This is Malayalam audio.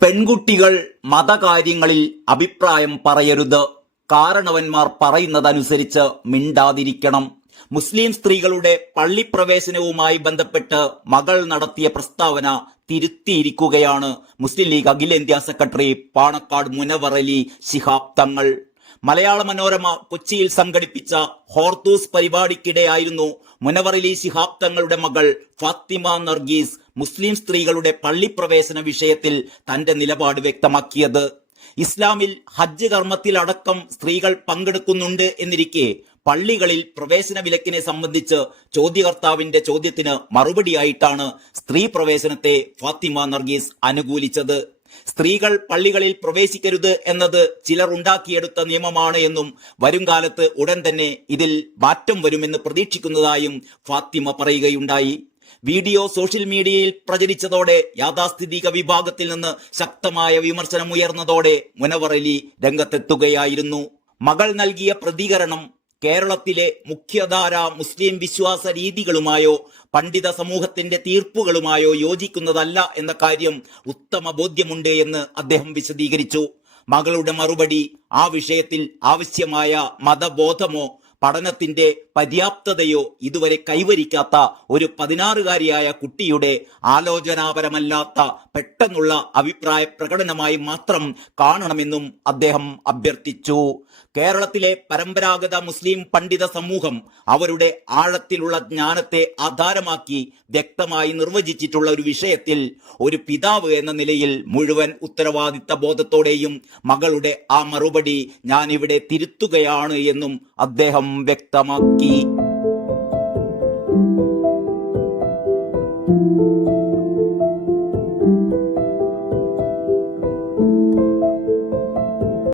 പെൺകുട്ടികൾ മതകാര്യങ്ങളിൽ അഭിപ്രായം പറയരുത്. കാരണവന്മാർ പറയുന്നതനുസരിച്ച് മിണ്ടാതിരിക്കണം. മുസ്ലിം സ്ത്രീകളുടെ പള്ളിപ്രവേശനവുമായി ബന്ധപ്പെട്ട് മകൾ നടത്തിയ പ്രസ്താവന തിരുത്തിയിരിക്കുകയാണ് മുസ്ലിം ലീഗ് അഖിലേന്ത്യാ സെക്രട്ടറി പാണക്കാട് മുനവർ അലി ശിഹാബ് തങ്ങൾ. മലയാള മനോരമ കൊച്ചിയിൽ സംഘടിപ്പിച്ച ഹോർത്തൂസ് പരിപാടിക്കിടെയായിരുന്നു മുനവർ അലി ശിഹാബ് തങ്ങളുടെ മകൾ ഫാത്തിമ നർഗീസ് മുസ്ലിം സ്ത്രീകളുടെ പള്ളിപ്രവേശന വിഷയത്തിൽ തന്റെ നിലപാട് വ്യക്തമാക്കിയത്. ഇസ്ലാമിൽ ഹജ്ജ് കർമ്മത്തിലടക്കം സ്ത്രീകൾ പങ്കെടുക്കുന്നുണ്ട് എന്നിരിക്കെ പള്ളികളിൽ പ്രവേശന വിലക്കിനെ സംബന്ധിച്ച് ചോദ്യകർത്താവിന്റെ ചോദ്യത്തിന് മറുപടിയായിട്ടാണ് സ്ത്രീ പ്രവേശനത്തെ ഫാത്തിമ നർഗീസ് അനുകൂലിച്ചത്. സ്ത്രീകൾ പള്ളികളിൽ പ്രവേശിക്കരുത് എന്നത് ചിലർ ഉണ്ടാക്കിയെടുത്ത നിയമമാണ് എന്നും വരും കാലത്ത് ഉടൻ തന്നെ ഇതിൽ മാറ്റം വരുമെന്ന് പ്രതീക്ഷിക്കുന്നതായും ഫാത്തിമ പറയുകയുണ്ടായി. വീഡിയോ സോഷ്യൽ മീഡിയയിൽ പ്രചരിച്ചതോടെ യാഥാസ്ഥിതിക വിഭാഗത്തിൽ നിന്ന് ശക്തമായ വിമർശനം ഉയർന്നതോടെ മുനവർ അലി രംഗത്തെത്തുകയായിരുന്നു. മകൾ നൽകിയ പ്രതികരണം കേരളത്തിലെ മുഖ്യധാര മുസ്ലിം വിശ്വാസ രീതികളുമായോ പണ്ഡിത സമൂഹത്തിന്റെ തീർപ്പുകളുമായോ യോജിക്കുന്നതല്ല എന്ന കാര്യം ഉത്തമ ബോധ്യമുണ്ട് എന്ന് അദ്ദേഹം വിശദീകരിച്ചു. മകളുടെ മറുപടി ആ വിഷയത്തിൽ ആവശ്യമായ മതബോധമോ പഠനത്തിന്റെ പര്യാപ്തതയോ ഇതുവരെ കൈവരിക്കാത്ത ഒരു 16-കാരിയായ കുട്ടിയുടെ ആലോചനാപരമല്ലാത്ത പെട്ടെന്നുള്ള അഭിപ്രായ പ്രകടനമായി മാത്രം കാണണമെന്നും അദ്ദേഹം അഭ്യർത്ഥിച്ചു. കേരളത്തിലെ പരമ്പരാഗത മുസ്ലിം പണ്ഡിത സമൂഹം അവരുടെ ആഴത്തിലുള്ള ജ്ഞാനത്തെ ആധാരമാക്കി വ്യക്തമായി നിർവചിച്ചിട്ടുള്ള ഒരു വിഷയത്തിൽ ഒരു പിതാവ് എന്ന നിലയിൽ മുഴുവൻ ഉത്തരവാദിത്ത ബോധത്തോടെയും മകളുടെ ആ മറുപടി ഞാനിവിടെ തിരുത്തുകയാണ് എന്നും അദ്ദേഹം വ്യക്തമാക്കി.